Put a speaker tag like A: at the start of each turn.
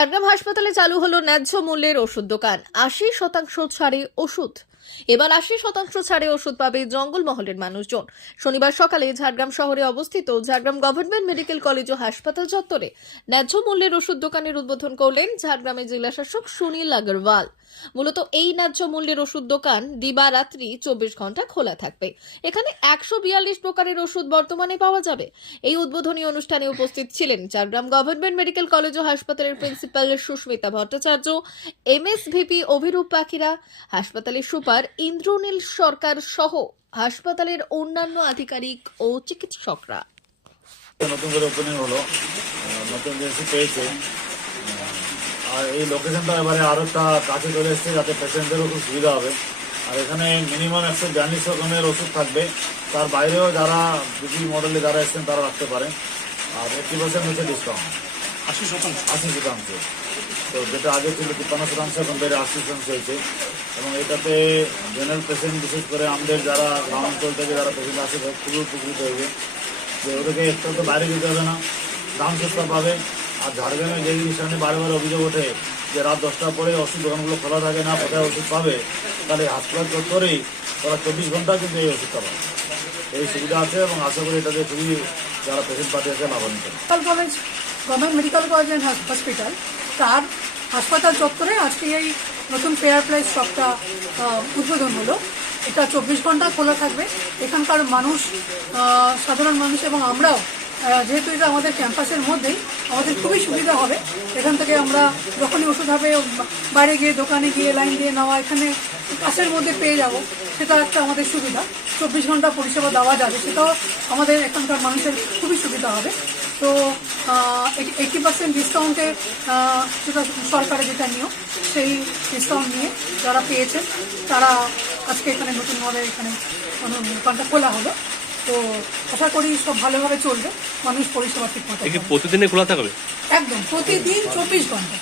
A: ঝাড়গ্রাম হাসপাতালে চালু হলো ন্যায্য মূল্যের ওষুধ দোকান। আশি শতাংশ ছাড়ে ওষুধ। এবার আশি শতাংশ ছাড়ে ওষুধ পাবে জঙ্গলমহলের মানুষজন। শনিবার সকালে ঝাড়গ্রাম শহরে অবস্থিত ঝাড়গ্রাম গভর্নমেন্ট মেডিকেল কলেজ ও হাসপাতাল চত্বরে ন্যায্য মূল্যের ওষুধ দোকানের উদ্বোধন করলেন ঝাড়গ্রামের জেলাশাসক সুনীল আগরওয়াল। মূলত এই ন্যায্য মূল্যের ওষুধ দোকান দিবারাত্রি চব্বিশ ঘণ্টা খোলা থাকবে। এখানে একশো বিয়াল্লিশ প্রকারের ওষুধ বর্তমানে পাওয়া যাবে। এই উদ্বোধনী অনুষ্ঠানে উপস্থিত ছিলেন চারগ্রাম গভর্নমেন্ট মেডিকেল কলেজ ও হাসপাতালের প্রিন্সিপাল সুস্মিতা ভট্টাচার্য, এমএসভিপি অভিরূপ পাখিরা, হাসপাতালের সুপার ইন্দ্রনীল সরকার সহ হাসপাতালের অন্যান্য আধিকারিক ও চিকিৎসকরা।
B: নতুন করে ওপেনিং হলো। নতুন পেয়েছে আর এই লোকেশনটা এবারে আরও একটা কাছে চলে এসছে যাতে পেশেন্টদেরও খুব সুবিধা হবে। আর এখানে মিনিমাম একশো বিয়াল্লিশ রকমের ওষুধ থাকবে। তার বাইরেও যারা বিপি মডেলে যারা এসছেন তারা রাখতে পারে। আর এইটি পার্সেন্ট হচ্ছে ডিসকাউন্ট
C: আশি শতাংশ।
B: আশি শতাংশ। তো যেটা আগে ছিল তিপ্পান্ন শতাংশ এখন বেড়ে আশি শতাংশ হয়েছে। এবং এটাতে জেনারেল পেশেন্ট বিশেষ করে আমাদের যারা গ্রাম অঞ্চল থেকে যারা পেশেন্ট আসে খুবই উপকৃত হয়েছে। যে ওদেরকে একটু তো বাইরে যেতে হবে না। দাম সস্তা পাবে। আর ঝাড়গ্রামে যে জিনিসটা নিয়ে বারে বারে অভিযোগ ওঠে, যে রাত দশটার পরে ওষুধ দোকানগুলো খোলা থাকে না, কোথায় ওষুধ পাবে, তাহলে হাসপাতাল চত্বরেই তারা চব্বিশ ঘণ্টা কিন্তু এই ওষুধটা পাবে এই সুবিধা আছে এবং আশা করি এটাতে খুবই যারা পেশেন্ট পার্টি আছে লাভান্বিত
D: college government medical college and hospital তার হাসপাতাল চত্বরে আজকে এই নতুন ফেয়ার প্রাইস শপটা উদ্বোধন হলো। এটা চব্বিশ ঘণ্টা খোলা থাকবে। এখানকার মানুষ সাধারণ মানুষ এবং আমরাও যেহেতু এটা আমাদের ক্যাম্পাসের মধ্যেই, আমাদের খুবই সুবিধা হবে। এখান থেকে আমরা যখনই ওষুধ হবে, বাইরে গিয়ে দোকানে গিয়ে লাইন দিয়ে নেওয়া, এখানে কাছের মধ্যে পেয়ে যাব, সেটা একটা আমাদের সুবিধা। চব্বিশ ঘণ্টা পরিষেবা দেওয়া যাবে, সেটাও আমাদের এখানকার মানুষের খুবই সুবিধা হবে। তো এইটি পার্সেন্ট ডিসকাউন্টে যেটা সরকারের যেটা নিয়ম, সেই ডিসকাউন্ট নিয়ে যারা পেয়েছেন, তারা আজকে এখানে নতুনভাবে এখানে কোনো দোকানটা খোলা হলো তো আশা করি সব ভালোভাবে চলবে। মানুষ পরিষেবা ঠিক মতো
C: প্রতিদিনে খোলা থাকবে?
D: একদম প্রতিদিন চব্বিশ ঘণ্টা।